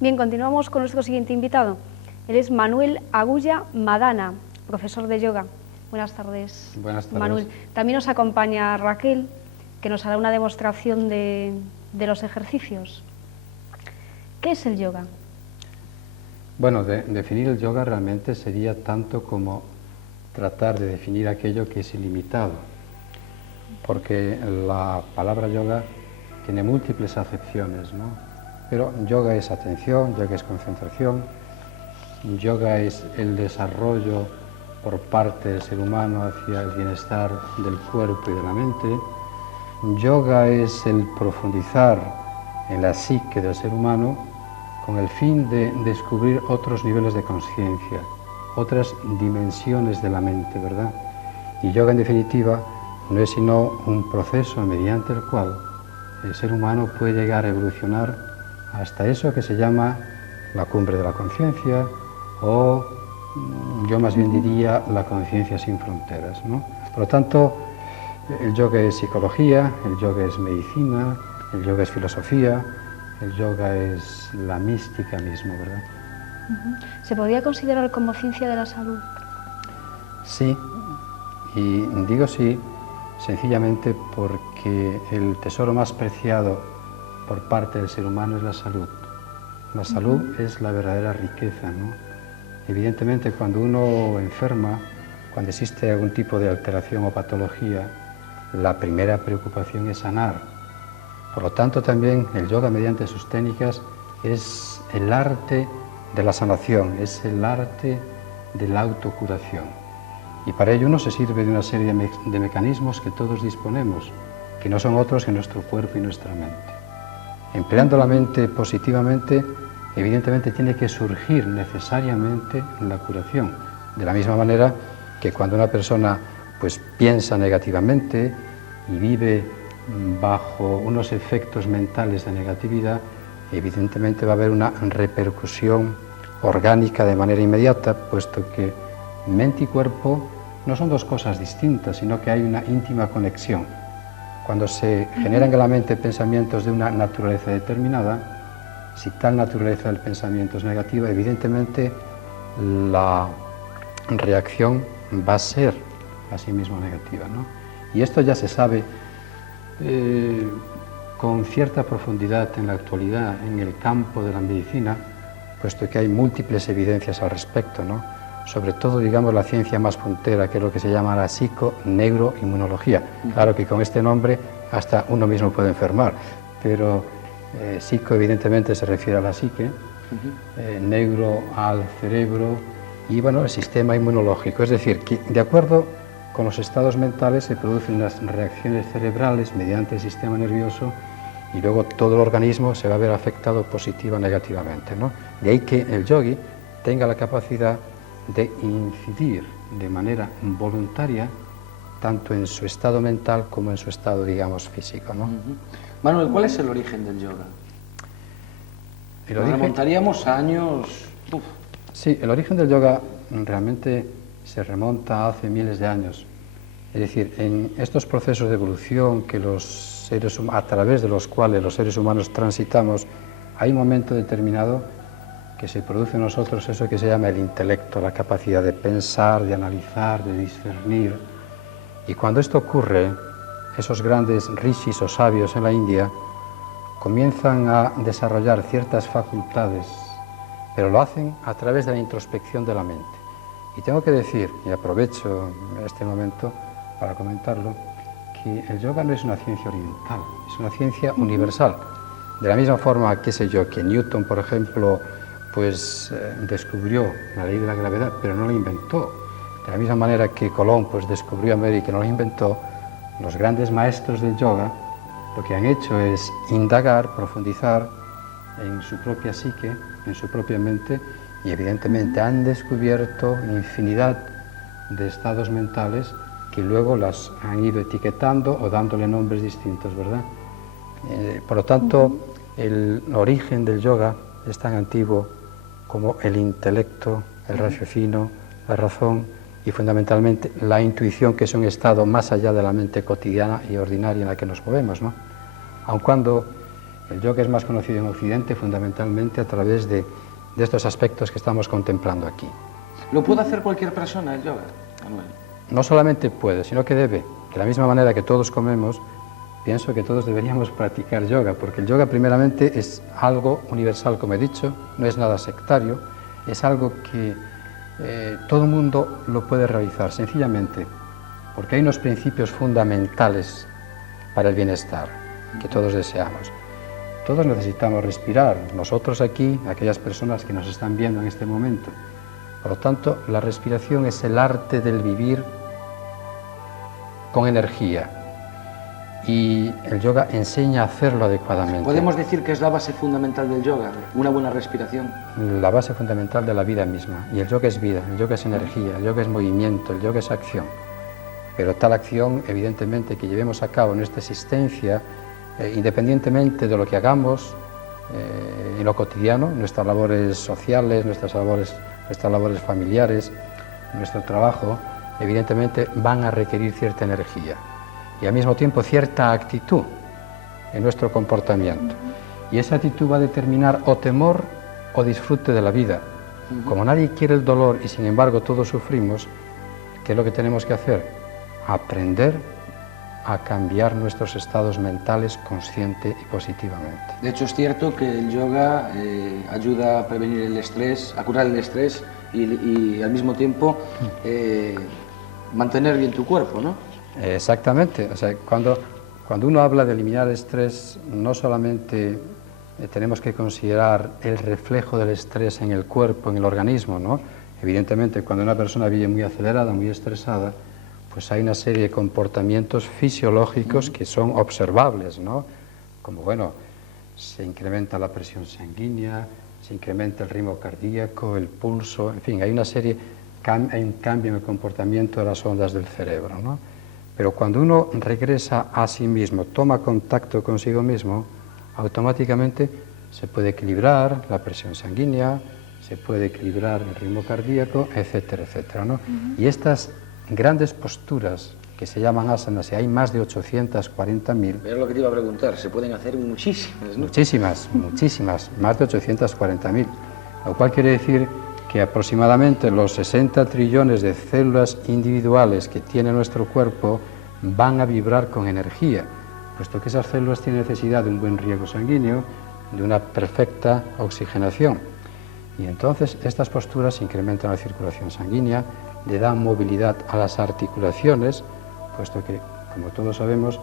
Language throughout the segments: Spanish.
Bien, continuamos con nuestro siguiente invitado. Él es Manuel Agulla Madana, profesor de yoga. Buenas tardes. Buenas tardes. Manuel. También nos acompaña Raquel, que nos hará una demostración de los ejercicios. ¿Qué es el yoga? Bueno, definir el yoga realmente sería tanto como tratar de definir aquello que es ilimitado, porque la palabra yoga tiene múltiples acepciones, ¿no? Pero yoga es atención, yoga es concentración, yoga es el desarrollo por parte del ser humano hacia el bienestar del cuerpo y de la mente, yoga es el profundizar en la psique del ser humano con el fin de descubrir otros niveles de conciencia, otras dimensiones de la mente, ¿verdad? Y yoga, en definitiva, no es sino un proceso mediante el cual el ser humano puede llegar a evolucionar hasta eso que se llama la cumbre de la conciencia, o yo más bien diría la conciencia sin fronteras, ¿no? Por lo tanto, el yoga es psicología, el yoga es medicina, el yoga es filosofía, el yoga es la mística mismo, ¿verdad? ¿Se podría considerar como ciencia de la salud? Sí, y digo sí, sencillamente porque el tesoro más preciado por parte del ser humano es la salud. La salud es la verdadera riqueza, ¿no? Evidentemente, cuando uno enferma, cuando existe algún tipo de alteración o patología, la primera preocupación es sanar. Por lo tanto, también el yoga, mediante sus técnicas, es el arte de la sanación, es el arte de la autocuración. Y para ello uno se sirve de una serie de mecanismos que todos disponemos, que no son otros que nuestro cuerpo y nuestra mente. Empleando la mente positivamente, evidentemente tiene que surgir necesariamente la curación. De la misma manera que cuando una persona pues piensa negativamente y vive bajo unos efectos mentales de negatividad, evidentemente va a haber una repercusión orgánica de manera inmediata, puesto que mente y cuerpo no son dos cosas distintas, sino que hay una íntima conexión. Cuando se generan en la mente pensamientos de una naturaleza determinada, si tal naturaleza del pensamiento es negativa, evidentemente la reacción va a ser asimismo negativa, ¿no? Y esto ya se sabe con cierta profundidad en la actualidad en el campo de la medicina, puesto que hay múltiples evidencias al respecto, ¿no? Sobre todo, digamos, la ciencia más puntera, que es lo que se llama la psico-neuroinmunología. Claro que con este nombre hasta uno mismo puede enfermar, pero psico evidentemente se refiere a la psique, neuro al cerebro y, bueno, el sistema inmunológico. Es decir, que de acuerdo con los estados mentales se producen unas reacciones cerebrales mediante el sistema nervioso y luego todo el organismo se va a ver afectado positiva o negativamente, ¿no? De ahí que el yogui tenga la capacidad de incidir de manera voluntaria tanto en su estado mental como en su estado, digamos, físico, ¿no? Manuel, ¿cuál es el origen del yoga? Nos remontaríamos a años... Sí, el origen del yoga realmente se remonta a hace miles de años. Es decir, en estos procesos de evolución que a través de los cuales los seres humanos transitamos, hay un momento determinado que se produce en nosotros eso que se llama el intelecto, la capacidad de pensar, de analizar, de discernir. Y cuando esto ocurre, esos grandes rishis o sabios en la India comienzan a desarrollar ciertas facultades, pero lo hacen a través de la introspección de la mente. Y tengo que decir, y aprovecho este momento para comentarlo, que el yoga no es una ciencia oriental, es una ciencia universal. De la misma forma, qué sé yo, que Newton, por ejemplo, pues descubrió la ley de la gravedad, pero no la inventó. De la misma manera que Colón pues descubrió América y no la inventó, los grandes maestros del yoga lo que han hecho es indagar, profundizar en su propia psique, en su propia mente, y evidentemente han descubierto infinidad de estados mentales que luego las han ido etiquetando o dándole nombres distintos, ¿verdad? Por lo tanto, el origen del yoga es tan antiguo como el intelecto, el raciocinio, la razón y fundamentalmente la intuición, que es un estado más allá de la mente cotidiana y ordinaria en la que nos movemos, ¿no? Aun cuando El yoga es más conocido en Occidente fundamentalmente a través de estos aspectos que estamos contemplando aquí. ¿Lo puede hacer cualquier persona el yoga, Manuel? No solamente puede, sino que debe. De la misma manera que todos comemos, pienso que todos deberíamos practicar yoga, porque el yoga primeramente es algo universal, como he dicho, no es nada sectario, es algo que todo el mundo lo puede realizar, sencillamente, porque hay unos principios fundamentales para el bienestar que todos deseamos. Todos necesitamos respirar, nosotros aquí, aquellas personas que nos están viendo en este momento. Por lo tanto, la respiración es el arte del vivir con energía y el yoga enseña a hacerlo adecuadamente. Podemos decir que es la base fundamental del yoga, una buena respiración. La base fundamental de la vida misma. Y el yoga es vida, el yoga es energía, el yoga es movimiento, el yoga es acción. Pero tal acción, evidentemente, que llevemos a cabo en nuestra existencia, independientemente de lo que hagamos en lo cotidiano, nuestras labores sociales, nuestras labores familiares, nuestro trabajo, evidentemente van a requerir cierta energía y al mismo tiempo cierta actitud en nuestro comportamiento. Y esa actitud va a determinar o temor o disfrute de la vida. Como nadie quiere el dolor y sin embargo todos sufrimos, ¿qué es lo que tenemos que hacer? Aprender a cambiar nuestros estados mentales consciente y positivamente. De hecho, es cierto que el yoga ayuda a prevenir el estrés, a curar el estrés y al mismo tiempo mantener bien tu cuerpo, ¿no? Exactamente. O sea, cuando uno habla de eliminar estrés, no solamente tenemos que considerar el reflejo del estrés en el cuerpo, en el organismo, ¿no? Evidentemente, cuando una persona vive muy acelerada, muy estresada, pues hay una serie de comportamientos fisiológicos que son observables, ¿no? Como, bueno, se incrementa la presión sanguínea, se incrementa el ritmo cardíaco, el pulso, en fin, hay una serie, hay un cambio en el comportamiento de las ondas del cerebro, ¿no? Pero cuando uno regresa a sí mismo, toma contacto consigo mismo, automáticamente se puede equilibrar la presión sanguínea, se puede equilibrar el ritmo cardíaco, etcétera, etcétera, ¿no? Y estas grandes posturas que se llaman asanas, y hay más de 840.000. Era lo que te iba a preguntar, se pueden hacer muchísimas, ¿no? Muchísimas, más de 840.000, lo cual quiere decir que aproximadamente los 60 trillones de células individuales que tiene nuestro cuerpo van a vibrar con energía, puesto que esas células tienen necesidad de un buen riego sanguíneo, de una perfecta oxigenación. Y entonces estas posturas incrementan la circulación sanguínea, le dan movilidad a las articulaciones, puesto que, como todos sabemos,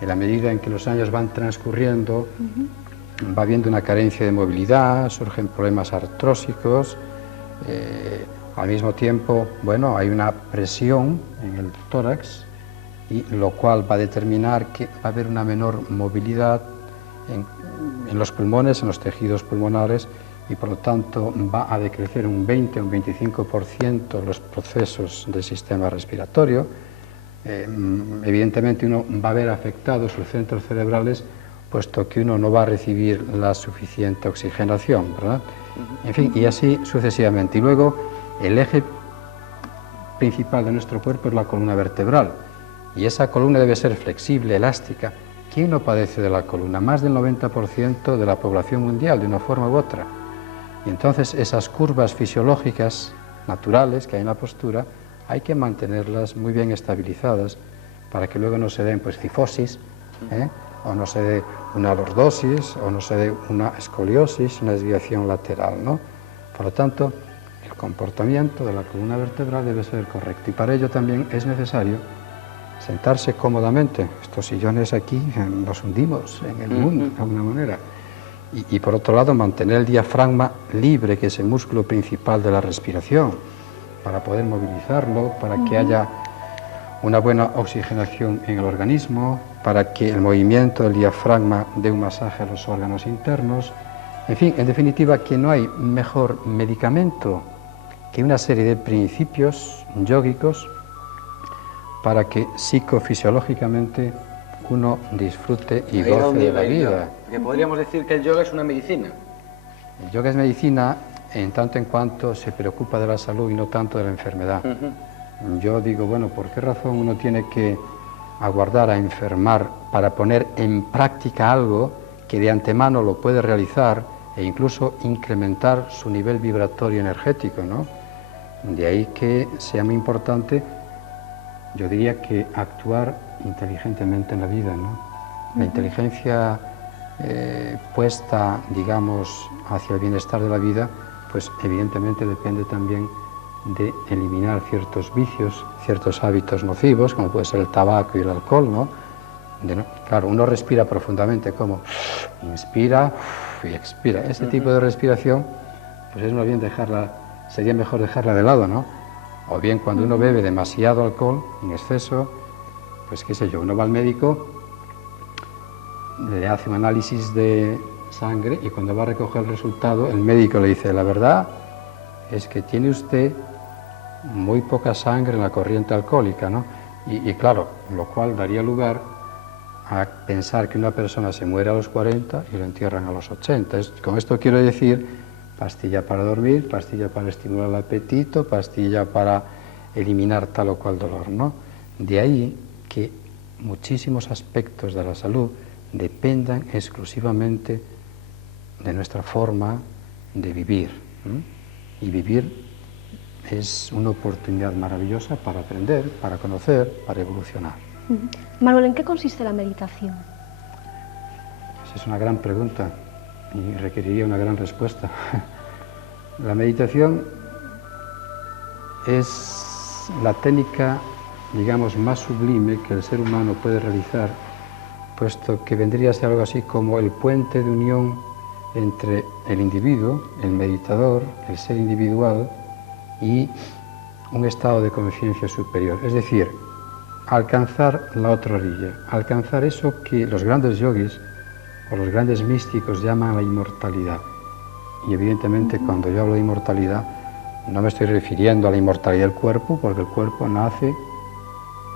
en la medida en que los años van transcurriendo, va habiendo una carencia de movilidad, surgen problemas artrósicos, al mismo tiempo, bueno, hay una presión en el tórax, y lo cual va a determinar que va a haber una menor movilidad en los pulmones, en los tejidos pulmonares, y por lo tanto va a decrecer un 20 o un 25% los procesos del sistema respiratorio. Evidentemente uno va a ver afectados sus centros cerebrales, puesto que uno no va a recibir la suficiente oxigenación, ¿verdad? En fin, y así sucesivamente. Y luego el eje principal de nuestro cuerpo es la columna vertebral, y esa columna debe ser flexible, elástica. ¿Quién no padece de la columna? Más del 90% de la población mundial, de una forma u otra. Y entonces esas curvas fisiológicas naturales que hay en la postura hay que mantenerlas muy bien estabilizadas para que luego no se den pues cifosis, o no se dé una lordosis, o no se dé una escoliosis, una desviación lateral, ¿no? Por lo tanto, el comportamiento de la columna vertebral debe ser correcto, y para ello también es necesario sentarse cómodamente. Estos sillones aquí nos hundimos en el mundo de alguna manera. Y por otro lado, mantener el diafragma libre, que es el músculo principal de la respiración, para poder movilizarlo, para que haya una buena oxigenación en el organismo, para que el movimiento del diafragma dé un masaje a los órganos internos. En fin, en definitiva, que no hay mejor medicamento que una serie de principios yógicos para que psicofisiológicamente uno disfrute y goce de la vida. Que podríamos decir que el yoga es una medicina. El yoga es medicina en tanto en cuanto se preocupa de la salud y no tanto de la enfermedad. Yo digo, bueno, ¿por qué razón uno tiene que aguardar a enfermar para poner en práctica algo que de antemano lo puede realizar e incluso incrementar su nivel vibratorio energético, ¿no? De ahí que sea muy importante, yo diría que actuar inteligentemente en la vida, ¿no? La inteligencia puesta, digamos, hacia el bienestar de la vida, pues evidentemente depende también de eliminar ciertos vicios, ciertos hábitos nocivos, como puede ser el tabaco y el alcohol, ¿no? Claro, uno respira profundamente, como inspira y expira. Ese tipo de respiración, pues es más bien sería mejor dejarla de lado, ¿no? O bien cuando uno bebe demasiado alcohol, en exceso, pues qué sé yo, uno va al médico, le hace un análisis de sangre y cuando va a recoger el resultado, el médico le dice, la verdad es que tiene usted muy poca sangre en la corriente alcohólica, ¿no? Y claro, lo cual daría lugar a pensar que una persona se muere a los 40 y lo entierran a los 80. Con esto quiero decir pastilla para dormir, pastilla para estimular el apetito, pastilla para eliminar tal o cual dolor, ¿no? De ahí que muchísimos aspectos de la salud dependan exclusivamente de nuestra forma de vivir, ¿no? Y vivir es una oportunidad maravillosa para aprender, para conocer, para evolucionar. Manuel, ¿en qué consiste la meditación? Esa es una gran pregunta y requeriría una gran respuesta. La meditación es la técnica, digamos, más sublime que el ser humano puede realizar, puesto que vendría a ser algo así como el puente de unión entre el individuo, el meditador, el ser individual y un estado de conciencia superior. Es decir, alcanzar la otra orilla, alcanzar eso que los grandes yogis o los grandes místicos llaman la inmortalidad. Y evidentemente cuando yo hablo de inmortalidad no me estoy refiriendo a la inmortalidad del cuerpo, porque el cuerpo nace,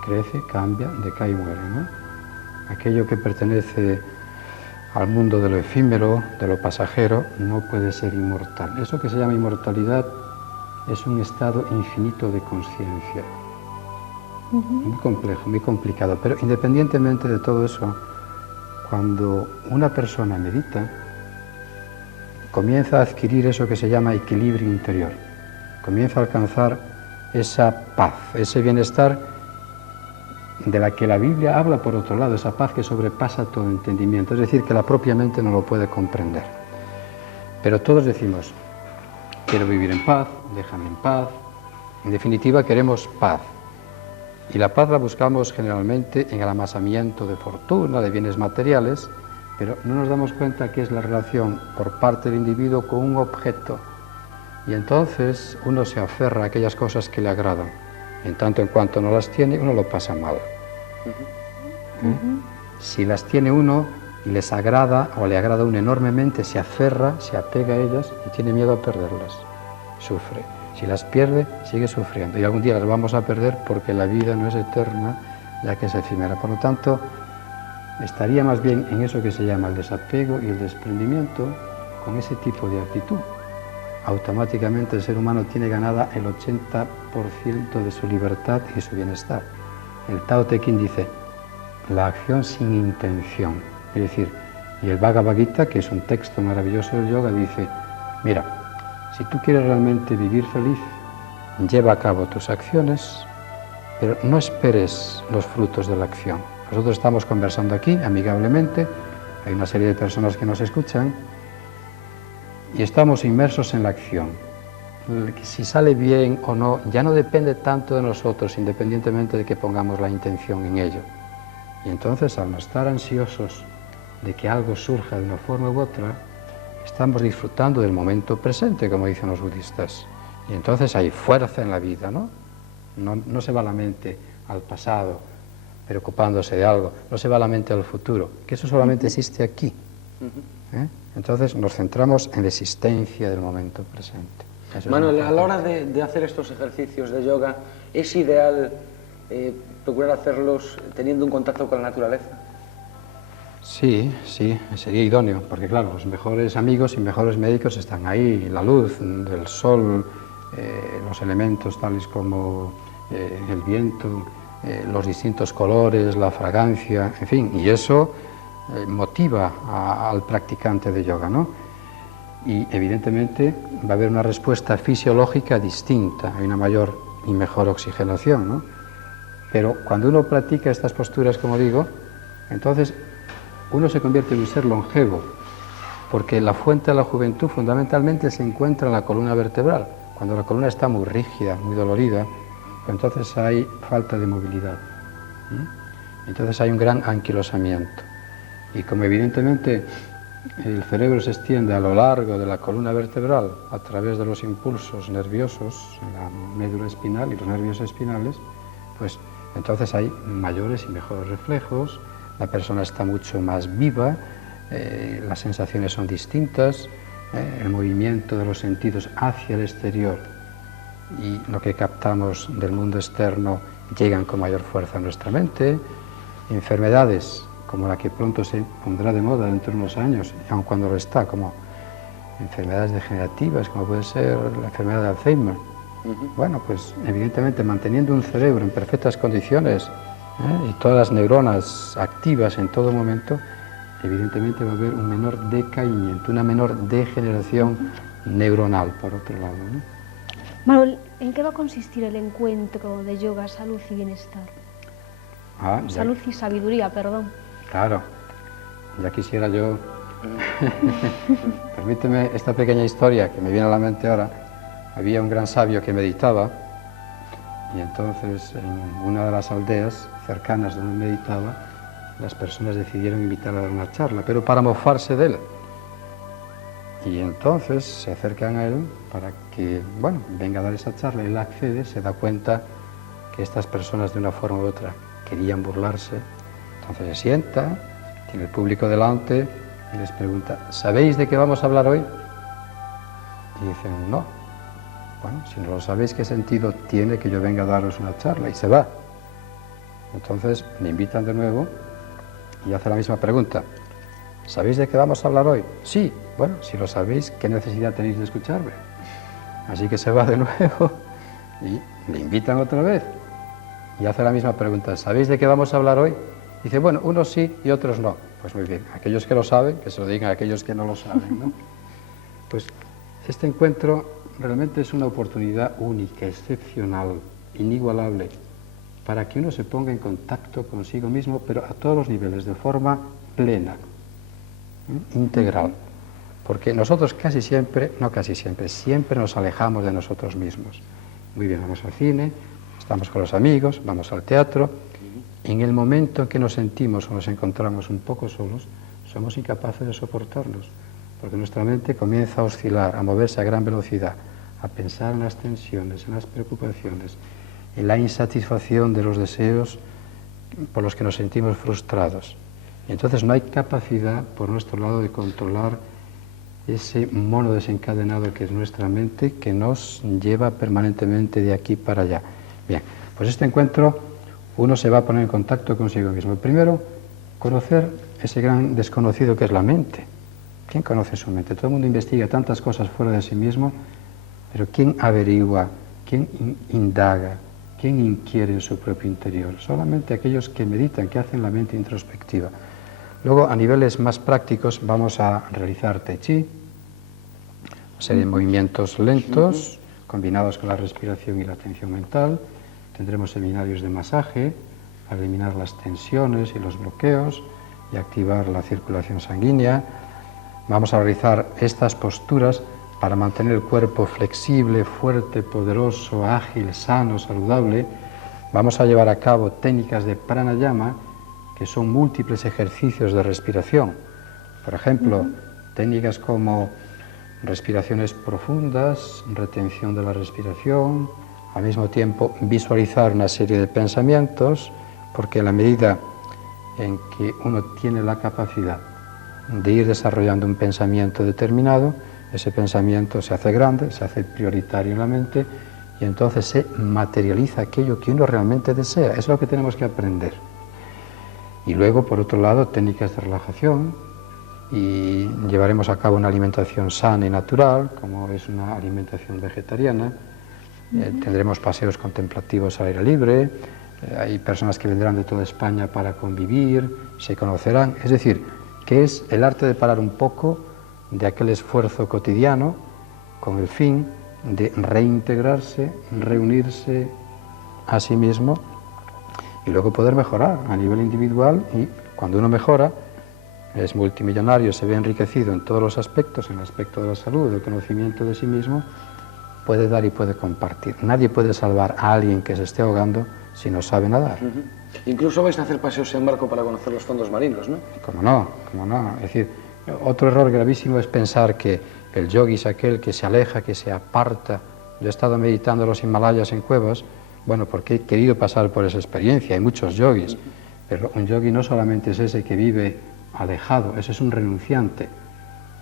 crece, cambia, decae y muere, ¿no? Aquello que pertenece al mundo de lo efímero, de lo pasajero, no puede ser inmortal. Eso que se llama inmortalidad es un estado infinito de conciencia. Muy complejo, muy complicado, pero independientemente de todo eso, cuando una persona medita, comienza a adquirir eso que se llama equilibrio interior, comienza a alcanzar esa paz, ese bienestar de la que la Biblia habla por otro lado, esa paz que sobrepasa todo entendimiento, es decir, que la propia mente no lo puede comprender. Pero todos decimos, quiero vivir en paz, déjame en paz, en definitiva queremos paz. Y la paz la buscamos generalmente en el amasamiento de fortuna, de bienes materiales, pero no nos damos cuenta que es la relación por parte del individuo con un objeto. Y entonces uno se aferra a aquellas cosas que le agradan. En tanto en cuanto no las tiene, uno lo pasa mal. Si las tiene uno y les agrada o le agrada uno enormemente, se aferra, se apega a ellas y tiene miedo a perderlas. Sufre. Si las pierde, sigue sufriendo y algún día las vamos a perder porque la vida no es eterna, ya que es efímera. Por lo tanto, estaría más bien en eso que se llama el desapego y el desprendimiento, con ese tipo de actitud. Automáticamente el ser humano tiene ganada el 80% de su libertad y su bienestar. El Tao Te Ching dice, la acción sin intención. Es decir, y el Bhagavad Gita, que es un texto maravilloso del yoga, dice, mira, si tú quieres realmente vivir feliz, lleva a cabo tus acciones, pero no esperes los frutos de la acción. Nosotros estamos conversando aquí amigablemente, hay una serie de personas que nos escuchan y estamos inmersos en la acción. Si sale bien o no, ya no depende tanto de nosotros, independientemente de que pongamos la intención en ello. Y entonces, al no estar ansiosos de que algo surja de una forma u otra, estamos disfrutando del momento presente, como dicen los budistas. Y entonces hay fuerza en la vida, ¿no? No se va la mente al pasado, preocupándose de algo, no se va la mente al futuro, que eso solamente existe aquí. Entonces nos centramos en la existencia del momento presente. Manuel, a la hora de hacer estos ejercicios de yoga, ¿es ideal procurar hacerlos teniendo un contacto con la naturaleza? Sí, sería idóneo, porque claro, los mejores amigos y mejores médicos están ahí, la luz del sol, los elementos tales como el viento, los distintos colores, la fragancia, en fin, y eso motiva al practicante de yoga, ¿no? Y evidentemente va a haber una respuesta fisiológica distinta, hay una mayor y mejor oxigenación, ¿no? Pero cuando uno practica estas posturas, como digo, entonces uno se convierte en un ser longevo, porque la fuente de la juventud fundamentalmente se encuentra en la columna vertebral. Cuando la columna está muy rígida, muy dolorida, pues entonces hay falta de movilidad. Entonces hay un gran anquilosamiento. Y como evidentemente el cerebro se extiende a lo largo de la columna vertebral a través de los impulsos nerviosos en la médula espinal y los nervios espinales, pues entonces hay mayores y mejores reflejos, la persona está mucho más viva, las sensaciones son distintas, el movimiento de los sentidos hacia el exterior y lo que captamos del mundo externo llegan con mayor fuerza a nuestra mente. Enfermedades como la que pronto se pondrá de moda dentro de unos años, aun cuando lo está, como enfermedades degenerativas, como puede ser la enfermedad de Alzheimer. Bueno, pues evidentemente manteniendo un cerebro en perfectas condiciones y todas las neuronas activas en todo momento, evidentemente va a haber un menor decaimiento, una menor degeneración neuronal, por otro lado, ¿no? Manuel, ¿en qué va a consistir el encuentro de yoga, salud y bienestar? Salud y sabiduría, perdón. Claro, ya quisiera yo. Permíteme esta pequeña historia que me viene a la mente ahora. Había un gran sabio que meditaba y entonces en una de las aldeas cercanas donde meditaba, las personas decidieron invitarle a dar una charla, pero para mofarse de él. Y entonces se acercan a él para que, bueno, venga a dar esa charla. Él accede, se da cuenta que estas personas de una forma u otra querían burlarse. Entonces se sienta, tiene el público delante y les pregunta: ¿sabéis de qué vamos a hablar hoy? Y dicen: no. Bueno, si no lo sabéis, ¿qué sentido tiene que yo venga a daros una charla? Y se va. Entonces me invitan de nuevo y hace la misma pregunta: ¿sabéis de qué vamos a hablar hoy? Sí. Bueno, si lo sabéis, ¿qué necesidad tenéis de escucharme? Así que se va de nuevo y le invitan otra vez y hace la misma pregunta: ¿sabéis de qué vamos a hablar hoy? Dice: bueno, unos sí y otros no. Pues muy bien, aquellos que lo saben, que se lo digan a aquellos que no lo saben, ¿no? Pues este encuentro realmente es una oportunidad única, excepcional, inigualable, para que uno se ponga en contacto consigo mismo, pero a todos los niveles, de forma plena, integral. Porque nosotros casi siempre, no casi siempre, siempre nos alejamos de nosotros mismos. Muy bien, vamos al cine, estamos con los amigos, vamos al teatro. En el momento en que nos sentimos o nos encontramos un poco solos, somos incapaces de soportarnos, porque nuestra mente comienza a oscilar, a moverse a gran velocidad, a pensar en las tensiones, en las preocupaciones, en la insatisfacción de los deseos por los que nos sentimos frustrados. Y entonces no hay capacidad por nuestro lado de controlar ese mono desencadenado que es nuestra mente, que nos lleva permanentemente de aquí para allá. Bien, pues este encuentro uno se va a poner en contacto consigo mismo. Primero, conocer ese gran desconocido que es la mente. ¿Quién conoce su mente? Todo el mundo investiga tantas cosas fuera de sí mismo, pero ¿quién averigua? ¿Quién indaga? ¿Quién inquiere en su propio interior? Solamente aquellos que meditan, que hacen la mente introspectiva. Luego, a niveles más prácticos, vamos a realizar Tai Chi, una serie de movimientos lentos, combinados con la respiración y la atención mental. Tendremos seminarios de masaje para eliminar las tensiones y los bloqueos y activar la circulación sanguínea. Vamos a realizar estas posturas para mantener el cuerpo flexible, fuerte, poderoso, ágil, sano, saludable. Vamos a llevar a cabo técnicas de pranayama, que son múltiples ejercicios de respiración. Por ejemplo, técnicas como respiraciones profundas, retención de la respiración, al mismo tiempo visualizar una serie de pensamientos, porque a la medida en que uno tiene la capacidad de ir desarrollando un pensamiento determinado, ese pensamiento se hace grande, se hace prioritario en la mente y entonces se materializa aquello que uno realmente desea. Eso es lo que tenemos que aprender. Y luego, por otro lado, técnicas de relajación, y llevaremos a cabo una alimentación sana y natural, como es una alimentación vegetariana. Tendremos paseos contemplativos al aire libre, hay personas que vendrán de toda España para convivir, se conocerán. Es decir, que es el arte de parar un poco de aquel esfuerzo cotidiano con el fin de reintegrarse, reunirse a sí mismo y luego poder mejorar a nivel individual, y cuando uno mejora, es multimillonario, se ve enriquecido en todos los aspectos, en el aspecto de la salud, del conocimiento de sí mismo, puede dar y puede compartir. Nadie puede salvar a alguien que se esté ahogando si no sabe nadar. Incluso vais a hacer paseos en barco para conocer los fondos marinos, ¿no? Cómo no, cómo no. Es decir, otro error gravísimo es pensar que el yogi es aquel que se aleja, que se aparta. Yo he estado meditando en los Himalayas en cuevas, bueno, porque he querido pasar por esa experiencia. Hay muchos yogis, pero un yogi no solamente es ese que vive alejado, ese es un renunciante.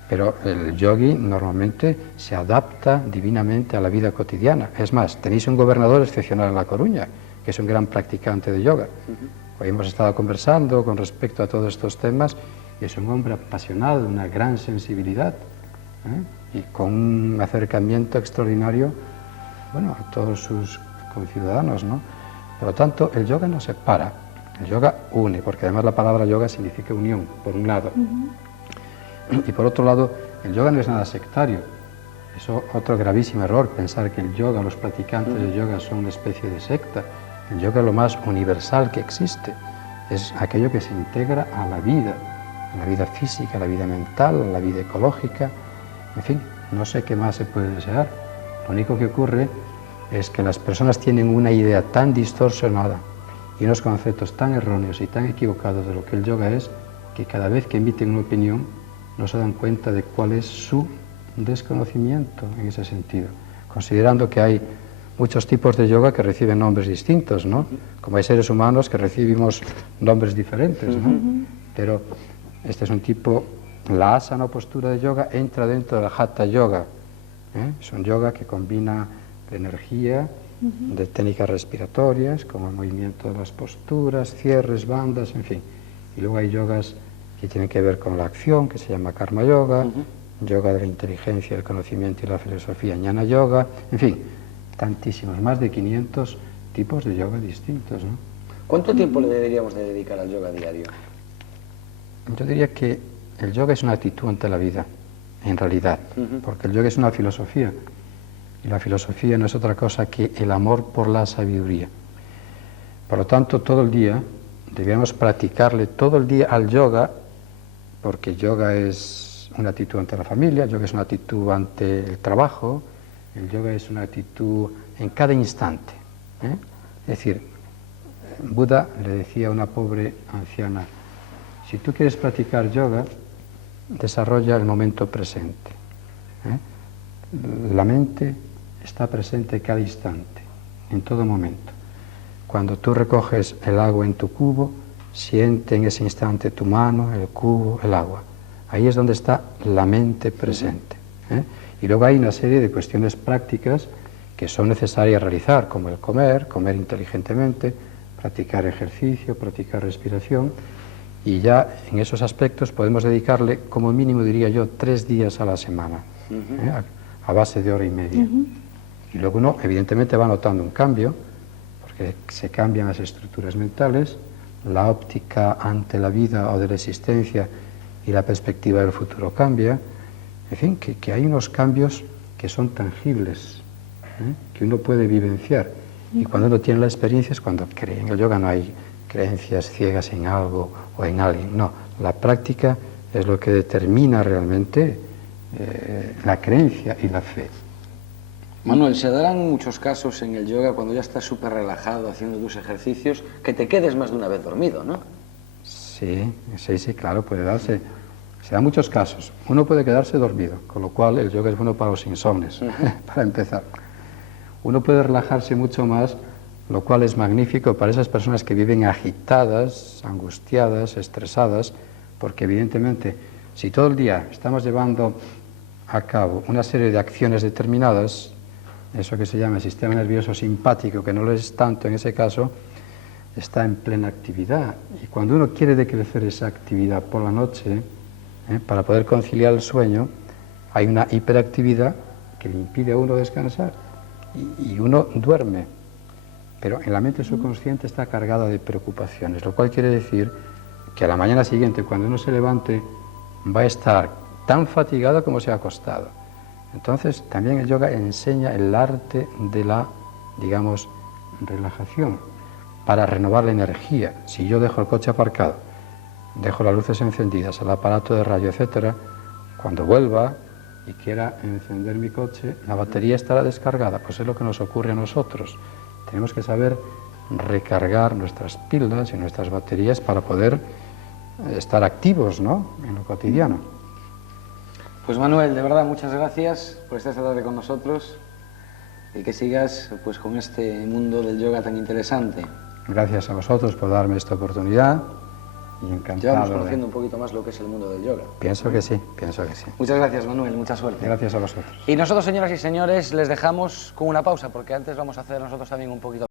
Pero el yogi normalmente se adapta divinamente a la vida cotidiana. Es más, tenéis un gobernador excepcional en La Coruña, que es un gran practicante de yoga. Hoy hemos estado conversando con respecto a todos estos temas, y es un hombre apasionado, de una gran sensibilidad, y con un acercamiento extraordinario, bueno, a todos sus conciudadanos, ¿no? Por lo tanto, el yoga no separa, el yoga une, porque además la palabra yoga significa unión, por un lado. Y por otro lado, el yoga no es nada sectario. Es otro gravísimo error, pensar que el yoga, los practicantes de yoga son una especie de secta. El yoga es lo más universal que existe. Es aquello que se integra a la vida física, a la vida mental, a la vida ecológica. En fin, no sé qué más se puede desear. Lo único que ocurre es que las personas tienen una idea tan distorsionada y unos conceptos tan erróneos y tan equivocados de lo que el yoga es, que cada vez que emiten una opinión no se dan cuenta de cuál es su desconocimiento en ese sentido, considerando que hay muchos tipos de yoga que reciben nombres distintos, ¿no? Como hay seres humanos que recibimos nombres diferentes, ¿no? Pero este es un tipo, la asana o postura de yoga entra dentro del hatha yoga, ¿eh? Es un yoga que combina de energía, de técnicas respiratorias, como el movimiento de las posturas, cierres, bandas, en fin. Y luego hay yogas que tienen que ver con la acción, que se llama karma yoga, yoga de la inteligencia, el conocimiento y la filosofía, jnana yoga, en fin, tantísimos, más de 500 tipos de yoga distintos, ¿no? ¿Cuánto tiempo le deberíamos de dedicar al yoga diario? Yo diría que el yoga es una actitud ante la vida, en realidad, porque el yoga es una filosofía, y la filosofía no es otra cosa que el amor por la sabiduría. Por lo tanto, todo el día debemos practicarle todo el día al yoga, porque yoga es una actitud ante la familia, yoga es una actitud ante el trabajo, el yoga es una actitud en cada instante, ¿eh? Es decir, Buda le decía a una pobre anciana, si tú quieres practicar yoga, desarrolla el momento presente, ¿eh? La mente está presente cada instante, en todo momento. Cuando tú recoges el agua en tu cubo, siente en ese instante tu mano, el cubo, el agua. Ahí es donde está la mente presente, ¿eh? Y luego hay una serie de cuestiones prácticas que son necesarias realizar, como el comer inteligentemente, practicar ejercicio, practicar respiración, y ya en esos aspectos podemos dedicarle, como mínimo diría yo, 3 días a la semana, ¿eh? A base de hora y media. Y luego uno evidentemente va notando un cambio, porque se cambian las estructuras mentales, la óptica ante la vida o de la existencia y la perspectiva del futuro cambia. En fin, que hay unos cambios que son tangibles, ¿eh? Que uno puede vivenciar. Y cuando uno tiene la experiencia es cuando cree. En el yoga no hay creencias ciegas en algo o en alguien, no. La práctica es lo que determina realmente la creencia y la fe. Manuel, se darán muchos casos en el yoga cuando ya estás súper relajado haciendo tus ejercicios, que te quedes más de una vez dormido, ¿no? Sí, claro, puede darse. Se dan muchos casos. Uno puede quedarse dormido, con lo cual el yoga es bueno para los insomnes, para empezar. Uno puede relajarse mucho más, lo cual es magnífico para esas personas que viven agitadas, angustiadas, estresadas, porque evidentemente si todo el día estamos llevando a cabo una serie de acciones determinadas, eso que se llama el sistema nervioso simpático, que no lo es tanto en ese caso, está en plena actividad. Y cuando uno quiere decrecer esa actividad por la noche, para poder conciliar el sueño, hay una hiperactividad que le impide a uno descansar y uno duerme. Pero en la mente subconsciente está cargada de preocupaciones, lo cual quiere decir que a la mañana siguiente, cuando uno se levante, va a estar tan fatigado como se ha acostado. Entonces, también el yoga enseña el arte de la, digamos, relajación, para renovar la energía. Si yo dejo el coche aparcado, dejo las luces encendidas, el aparato de radio, etcétera, cuando vuelva y quiera encender mi coche, la batería estará descargada. Pues es lo que nos ocurre a nosotros. Tenemos que saber recargar nuestras pilas y nuestras baterías para poder estar activos, ¿no?, en lo cotidiano. Pues Manuel, de verdad, muchas gracias por estar esta tarde con nosotros y que sigas pues con este mundo del yoga tan interesante. Gracias a vosotros por darme esta oportunidad y encantado. Ya vamos conociendo un poquito más lo que es el mundo del yoga. Pienso que sí, pienso que sí. Muchas gracias, Manuel, mucha suerte. Gracias a vosotros. Y nosotros, señoras y señores, les dejamos con una pausa porque antes vamos a hacer nosotros también un poquito